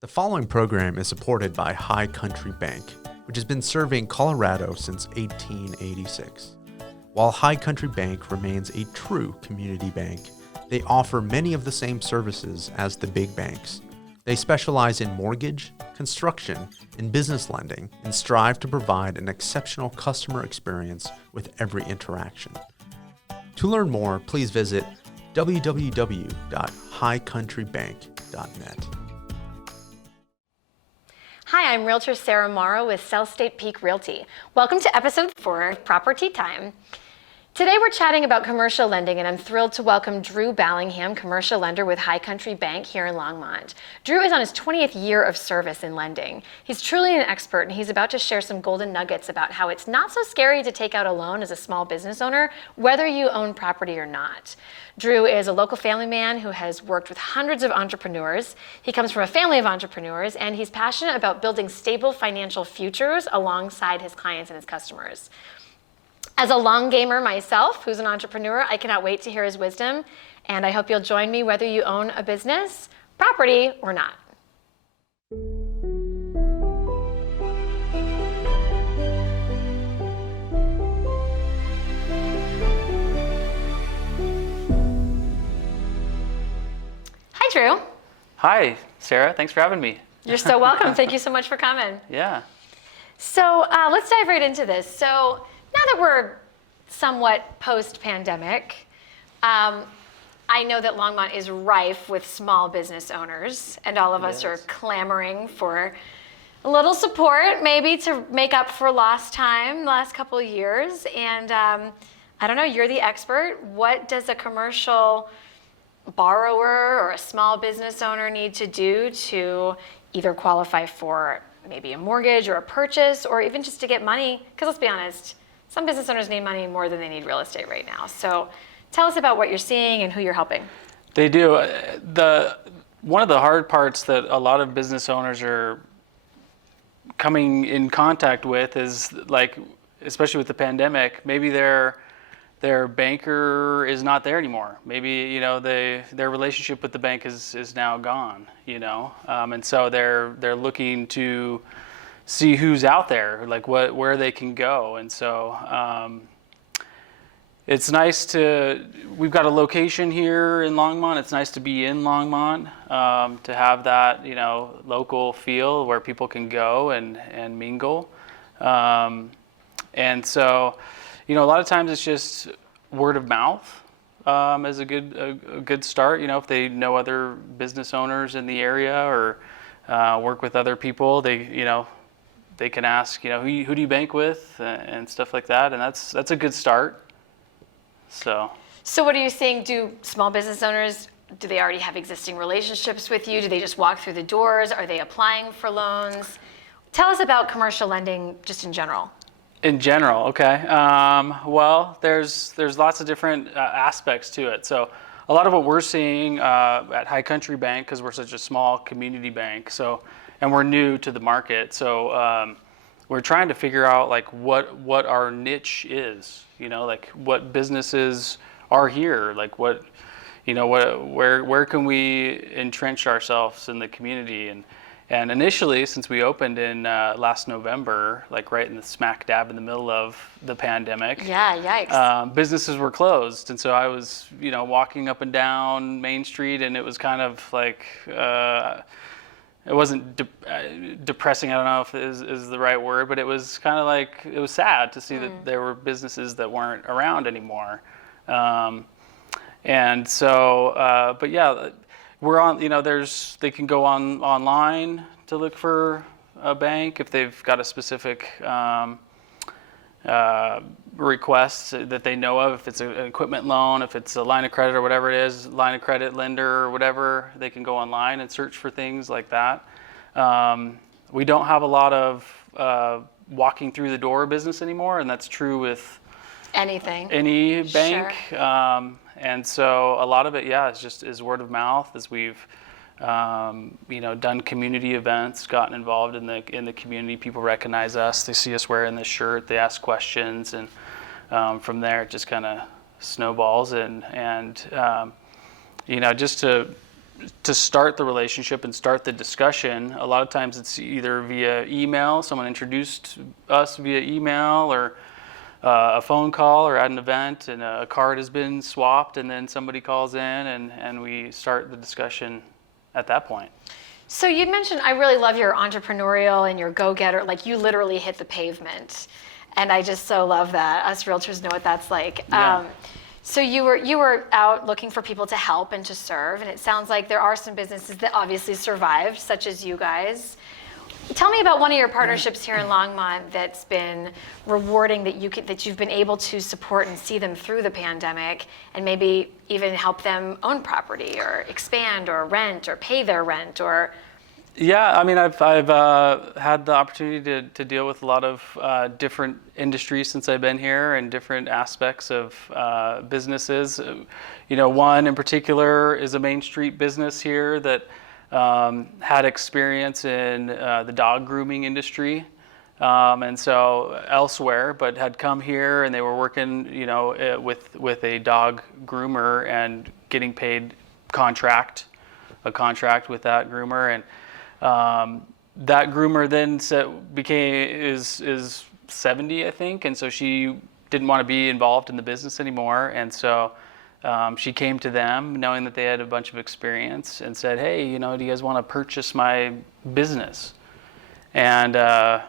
The following program is supported by High Country Bank, which has been serving Colorado since 1886. While High Country Bank remains a true community bank, they offer many of the same services as the big banks. They specialize in mortgage, construction, and business lending and strive to provide an exceptional customer experience with every interaction. To learn more, please visit www.highcountrybank.net. Hi, I'm Realtor Sarah Morrow with South State Peak Realty. Welcome to episode 4 of Property Time. Today we're chatting about commercial lending, and I'm thrilled to welcome Drew Ballingham, commercial lender with High Country Bank here in Longmont. Drew is on his 20th year of service in lending. He's truly an expert, and he's about to share some golden nuggets about how it's not so scary to take out a loan as a small business owner, whether you own property or not. Drew is a local family man who has worked with hundreds of entrepreneurs. He comes from a family of entrepreneurs, and he's passionate about building stable financial futures alongside his clients and his customers. As a long gamer myself, who's an entrepreneur, I cannot wait to hear his wisdom, and I hope you'll join me whether you own a business, property, or not. Hi, Drew. Hi, Sarah. Thanks for having me. You're so welcome. Thank you so much for coming. Yeah. So let's dive right into this. So now that we're somewhat post-pandemic, I know that Longmont is rife with small business owners, and all of us are clamoring for a little support, maybe to make up for lost time the last couple of years. And I don't know, you're the expert. What does a commercial borrower or a small business owner need to do to either qualify for maybe a mortgage or a purchase, or even just to get money? Because let's be honest, some business owners need money more than they need real estate right now. So tell us about what you're seeing and who you're helping. They do. One of the hard parts that a lot of business owners are coming in contact with is, like, especially with the pandemic, maybe their banker is not there anymore. Maybe, their relationship with the bank is now gone, and so they're looking to see who's out there, like where they can go. And so it's nice we've got a location here in Longmont. It's nice to be in Longmont, to have that, local feel where people can go and mingle. And so, a lot of times it's just word of mouth as a good start. If they know other business owners in the area or work with other people, they can ask, who do you bank with, and stuff like that, and that's a good start. So what are you seeing? Do small business owners, do they already have existing relationships with you? Do they just walk through the doors? Are they applying for loans? Tell us about commercial lending just in general. In general, okay. Well, there's lots of different aspects to it. So a lot of what we're seeing at High Country Bank, because we're such a small community bank, and we're new to the market, so we're trying to figure out what our niche is. What businesses are here, where can we entrench ourselves in the community. And initially, since we opened in last November, right in the smack dab in the middle of the pandemic, businesses were closed. And so I was, walking up and down Main Street, and it was kind of like, it wasn't depressing, I don't know if is the right word, but it was kind of like, it was sad to see that there were businesses that weren't around anymore. And so, but yeah, we're on, they can go online to look for a bank if they've got a specific request that they know of. If it's an equipment loan, if it's a line of credit or whatever it is, line of credit lender or whatever, they can go online and search for things like that. We don't have a lot of walking through the door business anymore, and that's true with any bank. Sure. And so a lot of it, is word of mouth, as we've done community events, gotten involved in the community. People recognize us, they see us wearing this shirt, they ask questions, and from there it just kind of snowballs. And just to to start the relationship and start the discussion, a lot of times it's either via email, someone introduced us via email, or a phone call, or at an event and a card has been swapped, and then somebody calls in and we start the discussion at that point. So you mentioned, I really love your entrepreneurial and your go-getter, like you literally hit the pavement. And I just so love that. Us realtors know what that's like. Yeah. So you were out looking for people to help and to serve, and it sounds like there are some businesses that obviously survived, such as you guys. Tell me about one of your partnerships here in Longmont that's been rewarding, that you've been able to support and see them through the pandemic, and maybe even help them own property or expand or rent or pay their rent or. Yeah, I mean, I've had the opportunity to deal with a lot of different industries since I've been here, and different aspects of businesses. One in particular is a Main Street business here that had experience in the dog grooming industry, and so elsewhere, but had come here and they were working, with a dog groomer and getting paid a contract with that groomer, and that groomer then is 70, I think, and so she didn't want to be involved in the business anymore, and so she came to them knowing that they had a bunch of experience and said, "Hey, do you guys want to purchase my business?" And a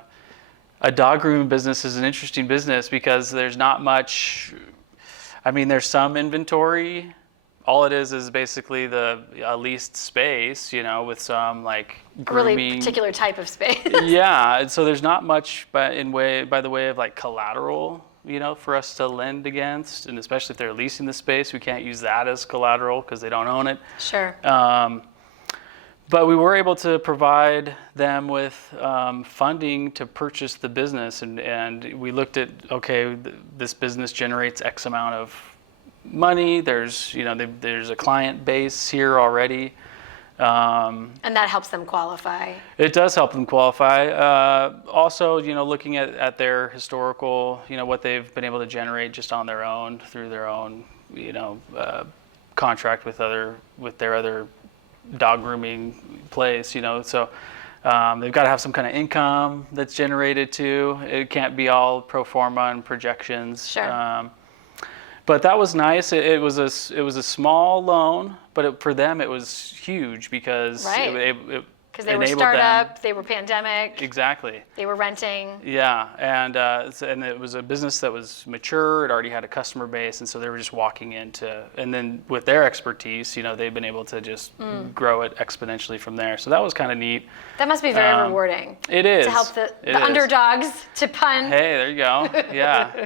dog grooming business is an interesting business because there's not much. I mean, there's some inventory. All it is basically a leased space, with some like grooming. Really particular type of space. Yeah, and so there's not much by the way of like collateral, for us to lend against, and especially if they're leasing the space, we can't use that as collateral because they don't own it. Sure. But we were able to provide them with funding to purchase the business, and we looked at, okay, this business generates X amount of money. There's a client base here already. And that helps them qualify. It does help them qualify. Also, looking at their historical, what they've been able to generate just on their own through their own, contract with their other dog grooming place, so they've got to have some kind of income that's generated too. It can't be all pro forma and projections. Sure. But that was nice. It was a small loan, but for them it was huge because because they were startup, they were pandemic. Exactly. They were renting. Yeah, and it was a business that was mature. It already had a customer base, and so they were just walking into. And then with their expertise, they've been able to just grow it exponentially from there. So that was kind of neat. That must be very rewarding. It is. To help the underdogs, to pun. Hey, there you go. Yeah.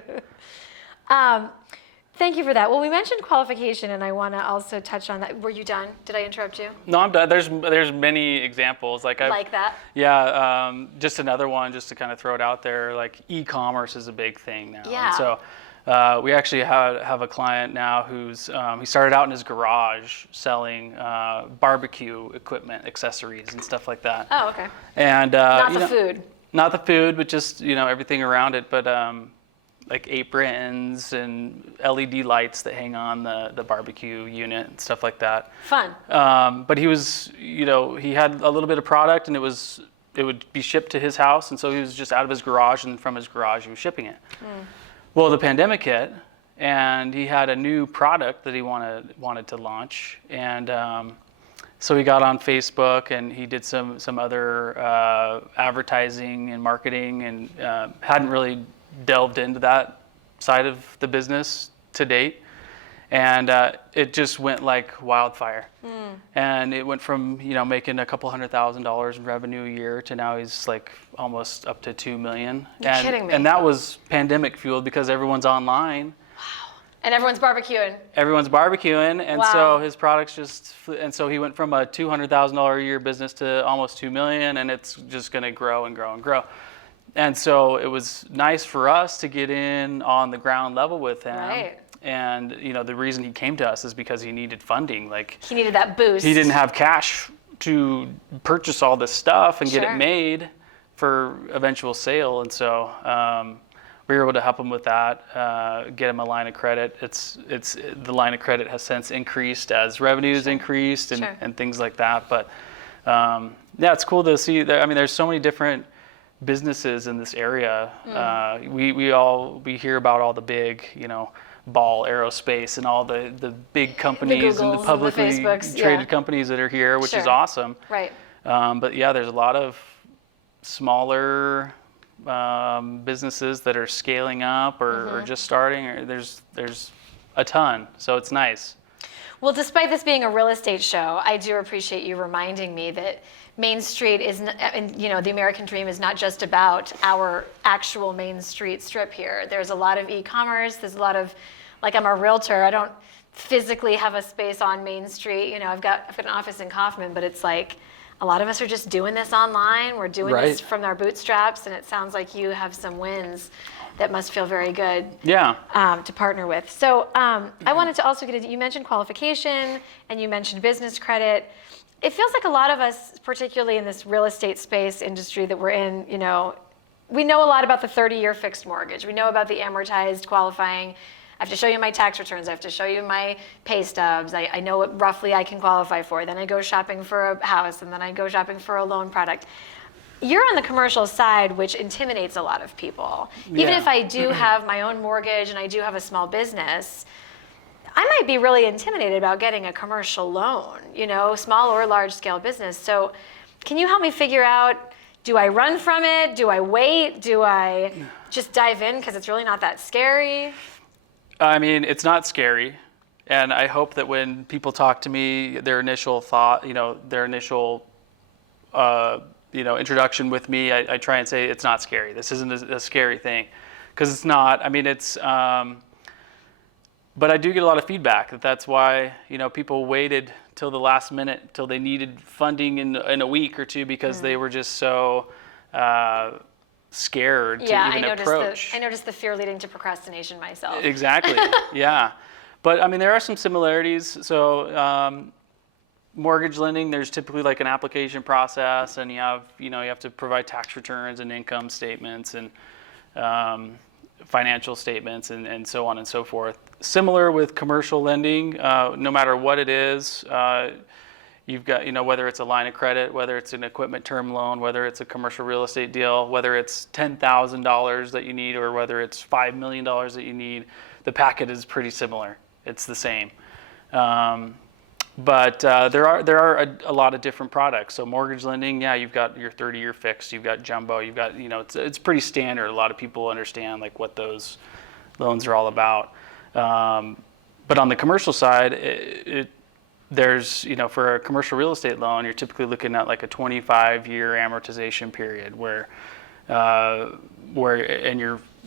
Thank you for that. Well, we mentioned qualification, and I want to also touch on that. Were you done? Did I interrupt you? No, I'm done. There's many examples like that. Yeah, just another one, just to kind of throw it out there. Like e-commerce is a big thing now. Yeah. And so we actually have a client now who's he started out in his garage selling barbecue equipment, accessories, and stuff like that. Oh, okay. And not the food. Not the food, but just everything around it. But like aprons and LED lights that hang on the barbecue unit and stuff like that. Fun. But he was, he had a little bit of product, and it would be shipped to his house, and so he was just out of his garage, and from his garage he was shipping it. Well, the pandemic hit, and he had a new product that he wanted to launch, and so he got on Facebook and he did some other advertising and marketing, and hadn't really delved into that side of the business to date, and it just went like wildfire. And it went from making a couple $100,000 in revenue a year to now he's like almost up to $2 million. You're kidding me. And that was pandemic fueled because everyone's online. Wow. And everyone's barbecuing. And wow. So his products and so he went from a $200,000 a year business to almost $2 million, and it's just going to grow and grow and grow. And so it was nice for us to get in on the ground level with him. Right. And the reason he came to us is because he needed funding. Like he needed that boost. He didn't have cash to purchase all this stuff and get Sure. it made for eventual sale. And so we were able to help them with that, get them a line of credit. The line of credit has since increased as revenues increased and things like that. But yeah, it's cool to see that. I mean, there's so many different businesses in this area. We hear about all the big, Ball Aerospace and all the big companies and the publicly traded companies that are here, which is awesome. Right. But yeah, there's a lot of smaller businesses that are scaling up or just starting. Or there's a ton, so it's nice. Well, despite this being a real estate show, I do appreciate you reminding me that Main Street is, the American dream is not just about our actual Main Street strip here. There's a lot of e-commerce. There's a lot of, like, I'm a realtor. I don't physically have a space on Main Street. I've got an office in Kaufman, but it's like a lot of us are just doing this online. We're doing this from our bootstraps, and it sounds like you have some wins that must feel very good to partner with. So I wanted to also get into, you mentioned qualification and you mentioned business credit. It feels like a lot of us, particularly in this real estate space industry that we're in, we know a lot about the 30-year fixed mortgage. We know about the amortized qualifying. I have to show you my tax returns. I have to show you my pay stubs. I know what roughly I can qualify for. Then I go shopping for a house, and then I go shopping for a loan product. You're on the commercial side, which intimidates a lot of people. Even if I do have my own mortgage and I do have a small business, I might be really intimidated about getting a commercial loan, small or large scale business. So can you help me figure out, do I run from it? Do I wait? Do I just dive in because it's really not that scary? I mean, it's not scary. And I hope that when people talk to me, their initial thought, their initial introduction with me, I try and say it's not scary. This isn't a scary thing, because it's not. I mean, it's. But I do get a lot of feedback that's why people waited till the last minute, till they needed funding in a week or two, because they were just so scared to even approach. I noticed the fear leading to procrastination myself. Exactly. Yeah, but I mean there are some similarities. So. Mortgage lending, there's typically like an application process, and you have to provide tax returns and income statements and financial statements and so on and so forth. Similar with commercial lending, no matter what it is, you've got, whether it's a line of credit, whether it's an equipment term loan, whether it's a commercial real estate deal, whether it's $10,000 that you need or whether it's $5 million that you need, the packet is pretty similar. It's the same. But there are a lot of different products. So mortgage lending, you've got your 30-year fixed, you've got jumbo, you've got, it's pretty standard. A lot of people understand like what those loans are all about. But on the commercial side, there's, for a commercial real estate loan, you're typically looking at like a 25-year amortization period where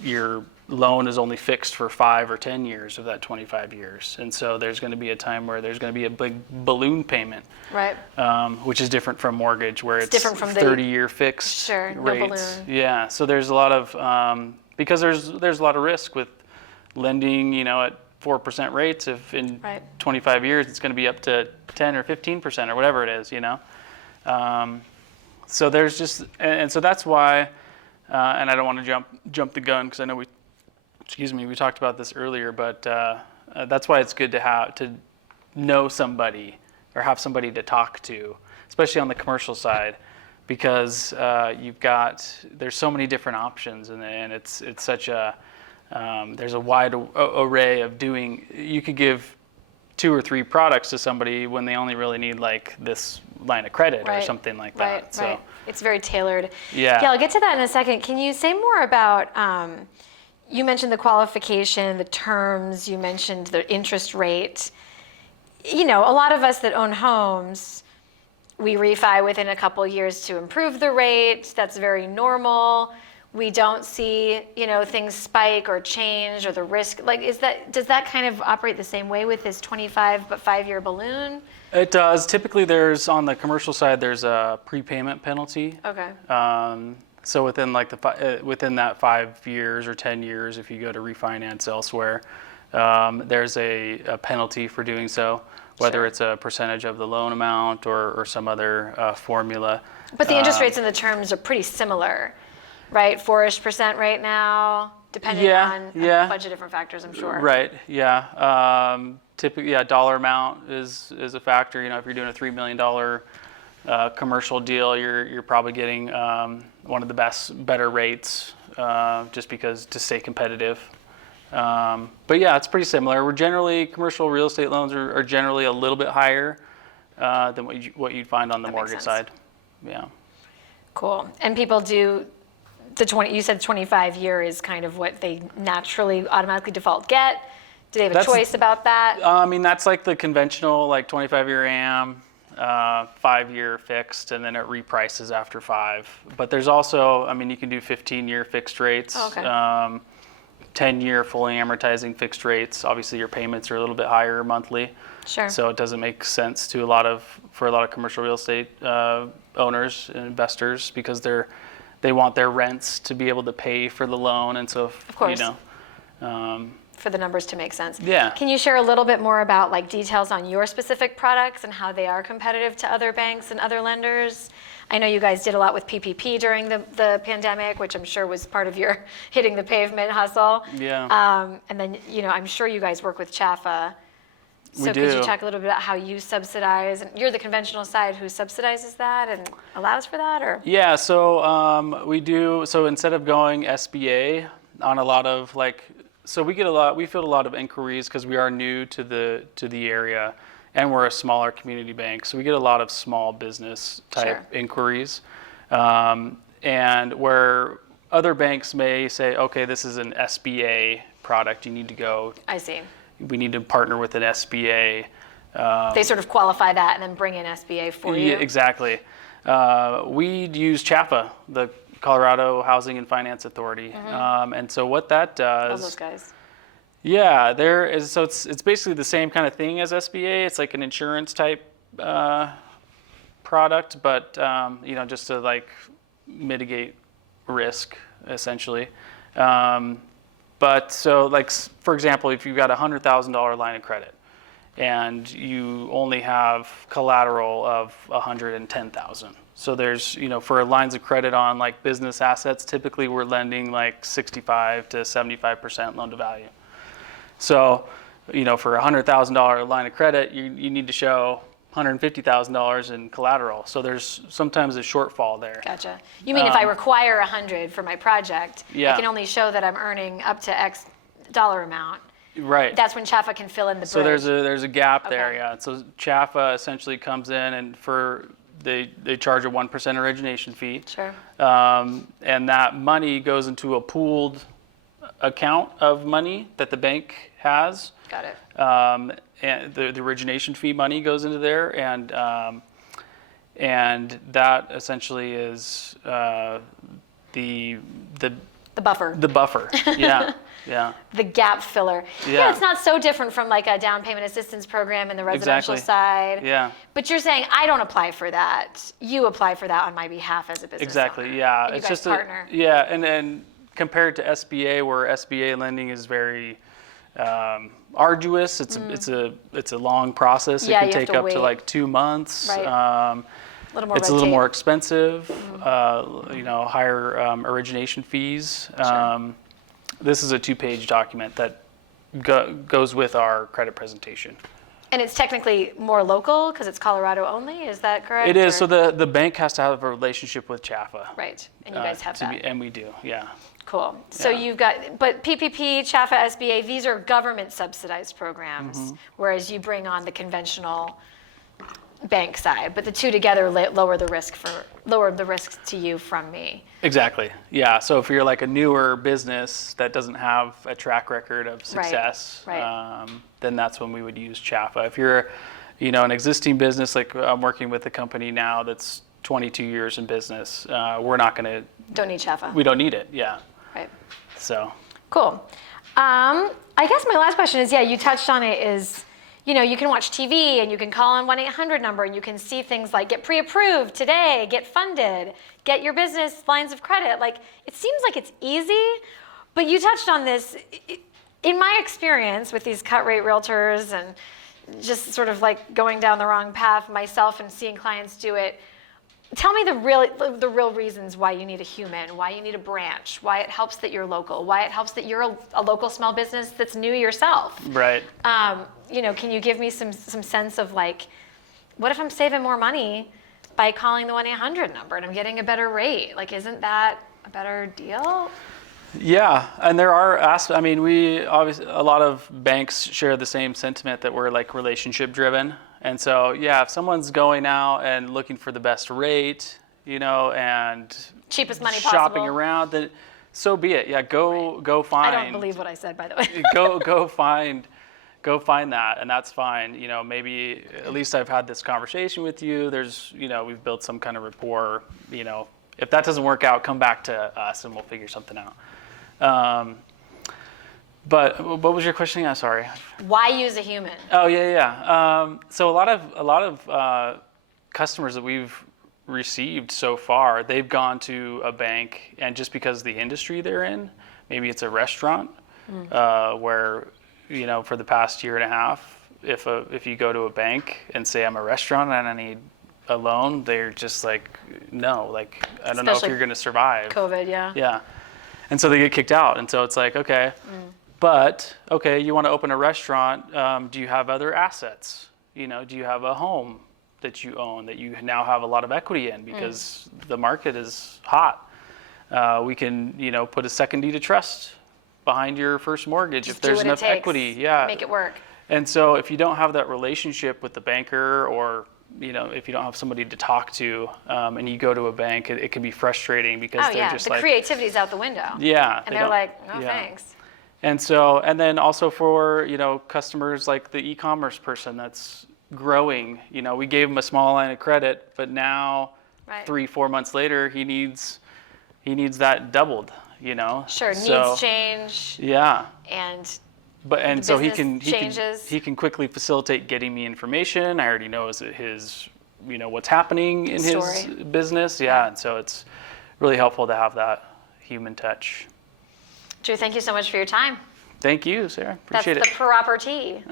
your loan is only fixed for 5 or 10 years of that 25 years. And so there's going to be a time where there's going to be a big balloon payment, right? Which is different from mortgage, where it's different from 30-year fixed rates. No balloon. Yeah, so there's a lot of, because there's a lot of risk with lending, at 4% rates. If in 25 years it's going to be up to 10 or 15% or whatever it is, So there's just, and so that's why, and I don't want to jump the gun because I know we talked about this earlier, but that's why it's good to know somebody or have somebody to talk to, especially on the commercial side, because there's so many different options, and it's such a there's a wide array of doing. You could give 2 or 3 products to somebody when they only really need like this line of credit or something like that. Right. It's very tailored. Yeah, I'll get to that in a second. Can you say more about? You mentioned the qualification, the terms, you mentioned the interest rate. A lot of us that own homes, we refi within a couple years to improve the rate. That's very normal. We don't see, things spike or change or the risk. Like, does that kind of operate the same way with this 25 but 5-year balloon? It does. Typically on the commercial side, there's a prepayment penalty. Okay. So within within that 5 years or 10 years, if you go to refinance elsewhere, there's a penalty for doing so, whether it's a percentage of the loan amount or some other formula. But the interest rates and the terms are pretty similar, right? 4-ish% right now. depending on a bunch of different factors, I'm sure. Right. Yeah. Typically, dollar amount is a factor. If you're doing a $3 million commercial deal, you're probably getting one of the better rates, just because to stay competitive. But yeah, it's pretty similar. Commercial real estate loans are generally a little bit higher than what you'd find on the mortgage side. Yeah. Cool. And people do you said 25-year is kind of what they naturally automatically default get. Do they have a choice about that? That's like the conventional, like 25-year AM, 5-year fixed, and then it reprices after 5. But there's also, you can do 15-year fixed rates. Oh, okay. 10-year fully amortizing fixed rates. Obviously, your payments are a little bit higher monthly. Sure. So it doesn't make sense for a lot of commercial real estate owners and investors, because they want their rents to be able to pay for the loan, and so of course. For the numbers to make sense. Yeah. Can you share a little bit more about details on your specific products and how they are competitive to other banks and other lenders? I know you guys did a lot with PPP during the pandemic, which I'm sure was part of your hitting the pavement hustle. Yeah. And then, I'm sure you guys work with CHFA. So do. Could you talk a little bit about how you subsidize? And you're the conventional side who subsidizes that and allows for that, or? Yeah. So we do. So instead of going SBA on a lot of we field a lot of inquiries because we are new to the area, and we're a smaller community bank, so we get a lot of small business type inquiries, and where other banks may say, okay, this is an SBA product, you need to go. I see. We need to partner with an SBA. They sort of qualify that and then bring in SBA for you. Yeah, exactly. We use CHFA, the Colorado Housing and Finance Authority, and so what that does. Love those guys. Yeah, so it's basically the same kind of thing as SBA. It's like an insurance type product, but just to mitigate risk essentially. But so for example, if you've got a $100,000 line of credit and you only have collateral of $110,000. So there's, for lines of credit on business assets, typically we're lending 65 to 75% loan to value. So, for a $100,000 line of credit, you need to show $150,000 in collateral. So there's sometimes a shortfall there. Gotcha. You mean if I require 100 for my project, yeah. I can only show that I'm earning up to X dollar amount. Right. That's when CHFA can fill in the bridge. So there's a gap there, yeah. So CHFA essentially comes in and they charge a 1% origination fee. Sure. And that money goes into a pooled account of money that the bank has. Got it. And the origination fee money goes into there, and that essentially is the buffer. The buffer. Yeah. Yeah. The gap filler. Yeah, it's not so different from a down payment assistance program in the residential side. Yeah. But you're saying I don't apply for that. You apply for that on my behalf as a business owner. Yeah. And you guys partner. And then compared to SBA, where SBA lending is very arduous. It's a long process. It can take up to 2 months. Right. A little more it's red a little tape. more expensive. Higher origination fees. Sure. This is a 2-page document that goes with our credit presentation. And it's technically more local because it's Colorado only. Is that correct? It is. So the bank has to have a relationship with CHFA. Right. And you guys have that. And we do. Yeah. Cool. So you've got, but PPP, CHFA, SBA, these are government subsidized programs, whereas you bring on the conventional bank side, but the two together lower the risk to you from me. Exactly. Yeah. So if you're a newer business that doesn't have a track record of success, then that's when we would use CHFA. If you're, an existing business, I'm working with a company now that's 22 years in business, we're not going to. Don't need CHFA. We don't need it. Yeah. Right. So. Cool. I guess my last question is, you touched on it, is, you can watch TV and you can call on 1-800 number and you can see things like get pre-approved today, get funded, get your business lines of credit. It seems like it's easy, but you touched on this. In my experience with these cut rate realtors and just sort of going down the wrong path myself and seeing clients do it, Tell me the real reasons why you need a human, why you need a branch, why it helps that you're local, why it helps that you're a local small business that's new yourself. Right. Can you give me some sense of like, what if I'm saving more money by calling the 1-800 number and I'm getting a better rate? Like, isn't that a better deal? Yeah, and there are aspects. I mean, we obviously, a lot of banks share the same sentiment that we're like relationship driven. And so, yeah, if someone's going out and looking for the best rate, and cheapest money shopping possible, around, then so be it. Yeah, go find. I don't believe what I said, by the way. go find that, and that's fine. Maybe at least I've had this conversation with you. There's, we've built some kind of rapport. If that doesn't work out, come back to us and we'll figure something out. But what was your question? I'm sorry. Why use a human? Oh yeah. So a lot of customers that we've received so far, they've gone to a bank, and just because of the industry they're in, maybe it's a restaurant, where for the past year and a half, if you go to a bank and say I'm a restaurant and I need a loan, they're just like, no, like I don't know if you're going to survive. COVID, yeah. Yeah, and so they get kicked out, and so it's like, okay. But, okay, you want to open a restaurant, do you have other assets? Do you have a home that you own that you now have a lot of equity in because the market is hot? We can, put a second deed of trust behind your first mortgage if there's enough equity. Yeah. Make it work. And so if you don't have that relationship with the banker, or, if you don't have somebody to talk to, and you go to a bank, it can be frustrating because they're just the creativity's out the window. Yeah. And they're like, no, thanks. And so, and then also for, customers like the e-commerce person that's growing, we gave him a small line of credit, but now 3-4 months later, he needs that doubled, Sure, so, needs change. Yeah. And so he can quickly facilitate getting me information. I already know his what's happening in his business. Yeah. And so it's really helpful to have that human touch. Drew, thank you so much for your time. Thank you, Sarah. Appreciate it. That's the proper tea.